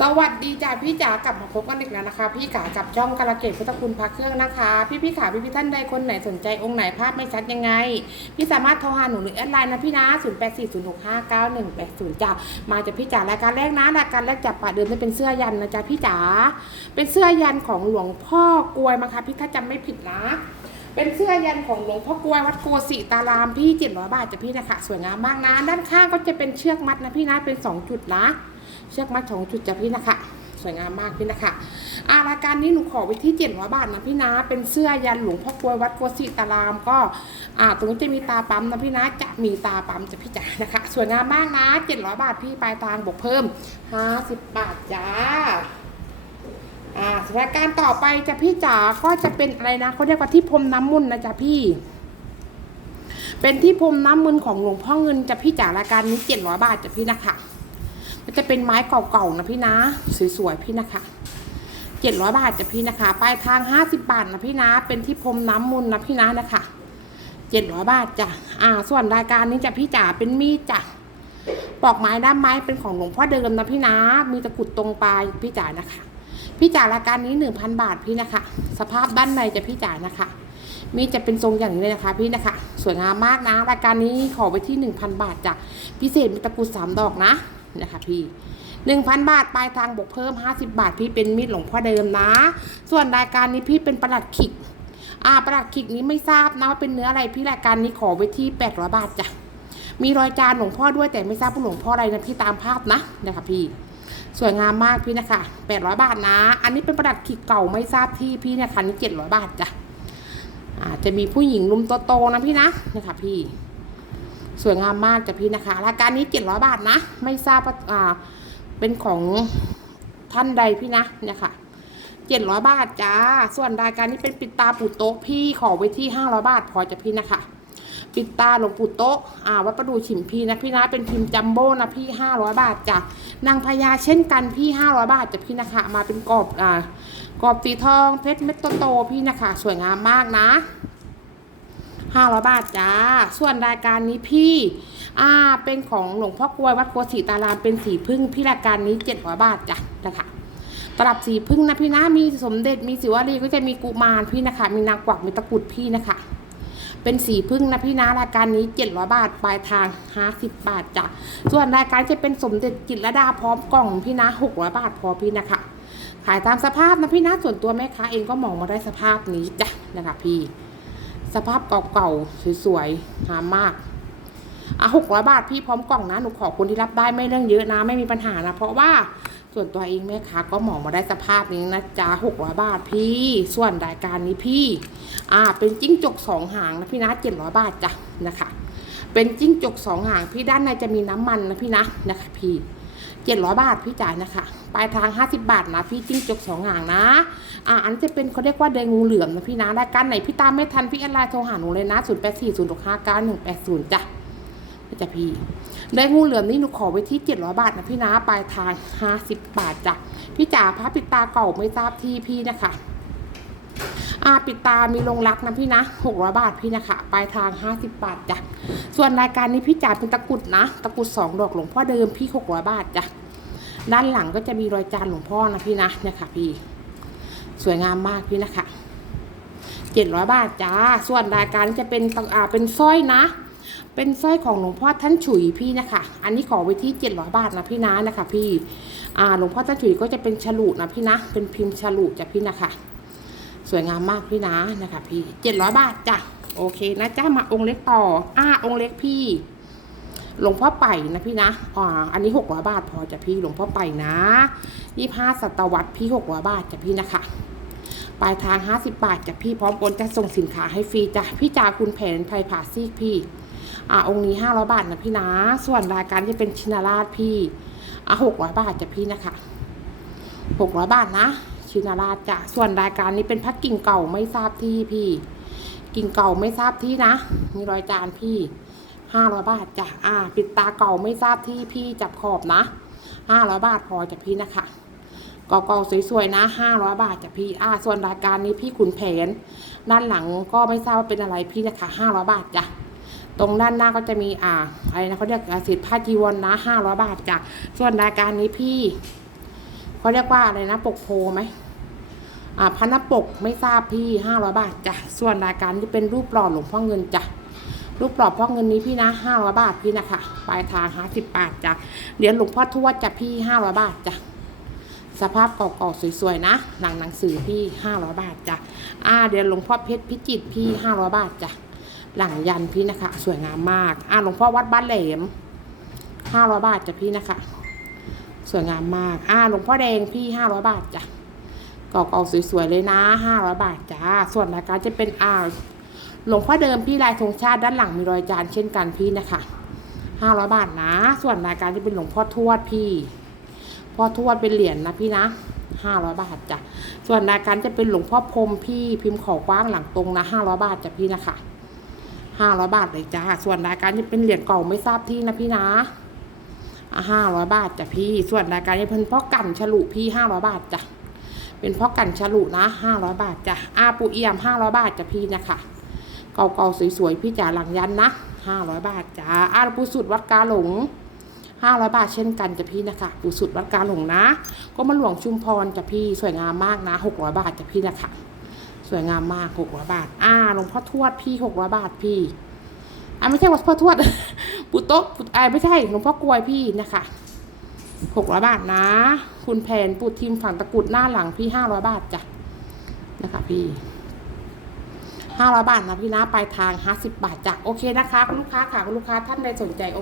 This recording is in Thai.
สวัสดีจ้าพี่จ๋ากลับมาพบกันอีกแล้วนะคะ พี่ขากับช่องกาลเกตพุทธคุณพระเครื่องนะคะ พี่พี่ขาพี่พี่ท่านใดคนไหนสนใจองค์ไหนภาพไม่ชัดยังไง พี่สามารถโทรหาหนูหรือแอดไลน์นะพี่นะ0 8 4 0 6 5 9 1 8 0จ้ามาจากพี่จ๋ารายการแรกนะรายการแรกจับปะเดิมจะเป็นเสื้อยันนะจ๊ะพี่จ๋าเป็นเสื้อยันของหลวงพ่อกลวยมั้งคะพี่ถ้าจำไม่ผิดนะเป็นเสื้อยันของหลวงพ่อกลวยวัดโกสิตารามพี่เจ็ดร้อยบาทจ้ะพี่นะคะสวยงามมากนะด้านข้างก็จะเป็นเชือกมัดนะพี่นะเป็นสองจุดนะ เชือกมัดสองจุดจ้ะพี่นะคะ สวยงามมากพี่นะคะอารายการนี้หนูขอไว้ที่เจ็ดร้อยบาทนะพี่นะ เป็นเสื้อยันหลวงพ่อกลวยวัดโกสิตารามก็อ่าตรงนี้จะมีตาปั๊มนะพี่นะ จะมีตาปั๊มจะพี่จ๋านะคะ สวยงามมากนะเจ็ดร้อยบาทพี่ปลายทางบวกเพิ่มห้าสิบบาทจ้าอ่าสถานการณ์ต่อไปจะพี่จ๋าก็จะเป็นอะไรนะเขาเรียกว่าที่พรมน้ำมุนนะจ๊ะพี่ เป็นที่พรมน้ำมุนของหลวงพ่อเงินจะพี่จ๋ารายการนี้เจ็ดร้อยบาทจะพี่นะคะ มันจะเป็นไม้เก่าๆนะพี่นะ สวยๆพี่นะคะเจ็ดร้อยบาทจะพี่นะคะปลายทางห้าสิบบาทนะพี่นะ เป็นที่พรมน้ำมุนนะพี่นะนะคะเจ็ดร้อยบาทจ้ะอ่า ส่วนรายการนี้จะพี่จ๋าเป็นมีดจ้ะปอกไม้ด้ามไม้เป็นของหลวงพ่อเดิมนะพี่นะ มีตะกุดตรงปลายพี่จ๋านะคะ พี่จ๋ารายการนี้หนึ่งพันบาทพี่นะคะ สภาพด้านในจะพี่จ๋านะคะ มีจะเป็นทรงอย่างนี้เลยนะคะ พี่นะคะ สวยงามมากนะ รายการนี้ขอไปที่หนึ่งพันบาทจ้ะพิเศษมีตะกุดสามดอกนะ นะคะพี่หนึ่งพันบาทปลายทางบวกเพิ่มห้าสิบาทพี่เป็นมีดหลวงพ่อเดิมนะ ส่วนรายการนี้พี่เป็นประหลัดขิก อ่าประหลัดขิกนี้ไม่ทราบนะว่าเป็นเนื้ออะไรพี่รายการนี้ขอไว้ที่แปดร้อยบาทจ้ะมีรอยจานหลวงพ่อด้วยแต่ไม่ทราบว่าหลวงพ่ออะไรนะพี่ตามภาพนะนะคะพี่สวยงามมากพี่นะคะ800บาทนะ อันนี้เป็นประดับขีดเก่าไม่ทราบที่พี่เนี่ยคันนี้700บาทจ้ะอ่าจะมีผู้หญิงลุมโตๆนะพี่นะนะคะพี่ สวยงามมากจ้ะพี่นะคะรายการนี้700บาทนะ ไม่ทราบว่าอ่าเป็นของท่านใดพี่นะเนี่ยค่ะ700บาทจ้า ส่วนรายการนี้เป็นปิดตาปูโต๊ะพี่ขอไว้ที่500บาทพอจ้ะพี่นะคะ ปิดตาหลวงปู่โต๊ะอ่าวัดประดูฉิมพีนะพี่นะเป็นพิมพ์จัมโบ้นะพี่ห้าร้อยบาทจ้ะนางพญาเช่นกันพี่ห้าร้อยบาทจ้ะพี่นะคะ มาเป็นกรอบอ่ากรอบสีทองเพชรเม็ดโตๆพี่นะคะ สวยงามมากนะ ห้าร้อยบาทจ้า ส่วนรายการนี้พี่อ่าเป็นของหลวงพ่อกลวยวัดโกศิตารามเป็นสีพึ่งพี่รายการนี้เจ็ดร้อยบาทจ้ะนะคะตลับสีพึ่งนะพี่นะมีสมเด็จมีสิวลีก็จะมีกุมารพี่นะคะ มีนางกวักมีตะกุดพี่นะคะ เป็นสีพึ่งนะพี่นะรายการนี้700บาทปลายทาง50บาทจ้ะส่วนรายการจะเป็นสมเด็จจิตรดาพร้อมกล่องพี่นะ600บาทพอพี่นะคะ ขายตามสภาพนะพี่นะส่วนตัวแม่ค้าเองก็มองมาได้สภาพนี้จ้ะนะคะพี่ สภาพเก่าๆสวยๆหามากอะหกร้อยบาทพี่พร้อมกล่องนะหนูขอคนที่รับได้ไม่เรื่องเยอะนะไม่มีปัญหานะเพราะว่าส่วนตัวเองแม่ค้าก็มองมาได้สภาพนี้นะจ๊ะหกร้อยบาทพี่ ส่วนรายการนี้พี่ อ่า เป็นจิ้งจกสองหางนะพี่นะเจ็ดร้อยบาทจ้ะนะคะ เป็นจิ้งจกสองหางพี่ด้านในจะมีน้ำมันนะพี่นะนะคะพี่ เจ็ดร้อยบาทพี่จ่ายนะคะ ปลายทางห้าสิบาทนะพี่จิ้งจกสองหางนะ อ่าอันจะเป็นเขาเรียกว่าเดงงูเหลือมนะพี่นะรายการไหนพี่ตามไม่ทันพี่แอดไลน์โทรหาหนูเลยนะศูนย์แปดสี่ศูนย์หกห้าเก้าหนึ่งแปดศูนย์จ้ะจะพี่ได้งูเหลือมนี่หนูขอไว้ที่ 700 บาทนะพี่นะปลายทาง 50 บาทจ้ะพี่จ๋าพระปิดตาเก่าไม่ทราบที่พี่นะคะ อาปิดตามีลงรักนะพี่นะ600บาทพี่นะคะปลายทาง50บบาทจ้ะส่วนรายการนี้พี่จ๋าเป็นตะกุดนะ ตะกุดสองดอกหลวงพ่อเดิมพี่600บาทจ้ะด้านหลังก็จะมีรอยจานหลวงพ่อนะพี่นะเนี่ยค่ะพี่ สวยงามมากพี่นะคะ700บาทจ้า ส่วนรายการจะเป็นอ่าเป็นสร้อยนะ เป็นสร้อยของหลวงพ่อท่านฉุยพี่นะคะ อันนี้ขอไว้ที่เจ็ดร้อยบาทนะพี่นะนะคะ พี่ อ่าหลวงพ่อท่านฉุยก็จะเป็นฉลุนะพี่นะ เป็นพิมพ์ฉลุจ้ะพี่นะคะ สวยงามมากพี่นะนะคะ พี่เจ็ดร้อยบาทจ้ะโอเคนะจ้ามาองค์เล็กต่ออ่าองค์เล็กพี่หลวงพ่อไปนะพี่นะอ่าอันนี้หกร้อยบาทพอจ้ะพี่หลวงพ่อไปนะยี่ห้าศตวรรษพี่หกร้อยบาทจ้ะพี่นะคะปลายทางห้าสิบบาทจ้ะพี่พร้อมโอนจะส่งสินค้าให้ฟรีจ้ะพี่จาคุณแผนไทยผ่าซีกพี่อ่าองค์นี้ห้าร้อยบาทนะพี่นะ ส่วนรายการจะเป็นชินาราชพี่อะหกร้อยบาทจ้ะพี่นะคะหกร้อยบาทนะ ชินาราชจ้ะส่วนรายการนี้เป็นพักกิ่งเก่าไม่ทราบที่พี่ กิ่งเก่าไม่ทราบที่นะ มีรอยจานพี่ห้าร้อยบาทจ้ะอ่า ปิดตาเก่าไม่ทราบที่พี่จับขอบนะห้าร้อยบาทพอจ้ะพี่นะคะเก่าๆสวยๆนะห้าร้อยบาทจ้ะพี่อ่าส่วนรายการนี้พี่ขุนแผน ด้านหลังก็ไม่ทราบว่าเป็นอะไรพี่นะคะห้าร้อยบาทจ้ะตรงด้านหน้าก็จะมีอ่าอะไรนะเขาเรียกสิทธิผ้าจีวรนะห้าร้อยบาทจ้ะส่วนรายการนี้พี่ เขาเรียกว่าอะไรนะ ปกโพไหมอ่าพันปกไม่ทราบพี่ห้าร้อยบาทจ้ะส่วนรายการที่เป็นรูปหล่อหลวงพ่อเงินจ้ะรูปหล่อพ่อเงินนี้พี่นะห้าร้อยบาทพี่นะคะปลายทางห้าสิบบาทจ้ะเหรียญหลวงพ่อทวดจ้ะพี่ห้าร้อยบาทจ้ะสภาพเก่าๆสวยๆนะหนังหนังสือพี่ห้าร้อยบาทจ้ะอ่าเหรียญหลวงพ่อเพชรพิจิตรพี่ห้าร้อยบาทจ้ะหลังยันพี่นะคะ สวยงามมาก อ่าหลวงพ่อวัดบ้านแหลมห้าร้อยบาทจ้ะพี่นะคะ สวยงามมาก อ่าหลวงพ่อแดงพี่ห้าร้อยบาทจ้ะกอกเอาสวยๆเลยนะห้าร้อยบาทจ้า ส่วนรายการจะเป็นอ่าหลวงพ่อเดิมพี่ลายธงชาติด้านหลังมีรอยจานเช่นกันพี่นะคะห้าร้อยบาทนะ ส่วนรายการจะเป็นหลวงพ่อทวดพี่ พ่อทวดเป็นเหรียญนะพี่นะห้าร้อยบาทจ้ะ ส่วนรายการจะเป็นหลวงพ่อพรมพี่พิมพ์ขอกว้างหลังตรงนะห้าร้อยบาทจ้ะพี่นะคะห้าร้อยบาทเลยจ้า ส่วนรายการจะเป็นเหรียญเก่าไม่ทราบที่นะพี่นะ ห้าร้อยบาทจ้ะพี่ ส่วนรายการนี้เพิ่นพ่อกันฉลุพี่ห้าร้อยบาทจ้ะ เป็นพ่อกันฉลุนะห้าร้อยบาทจ้ะอาปูเอี่ยมห้าร้อยบาทจ้ะพี่นะคะเก่าๆสวยๆพี่จ๋าหลังยันนะห้าร้อยบาทจ้ะอาปูสุดวัดกาหลงห้าร้อยบาทเช่นกันจ้ะพี่นะคะปูสุดวัดกาหลงนะ ก็มาหลวงชุมพรจ้ะพี่สวยงามมากนะหกร้อยบาทจ้ะพี่นะคะสวยงามมากหกร้อยบาท อ่าหลวงพ่อทวดพี่หกร้อยบาทพี่อ่าไม่ใช่วัดพ่อทวด ปุโตะปุตไอไม่ใช่หลวงพ่อกลวยพี่นะคะหกร้อยบาทนะ คุณแผนปูทีมฝั่งตะกุดหน้าหลังพี่ห้าร้อยบาทจ้ะนะคะพี่ห้าร้อยบาทนะพี่นะปลายทางห้าสิบบาทจ้ะโอเคนะคะ คุณลูกค้าค่ะคุณลูกค้าท่านใดสนใจองค์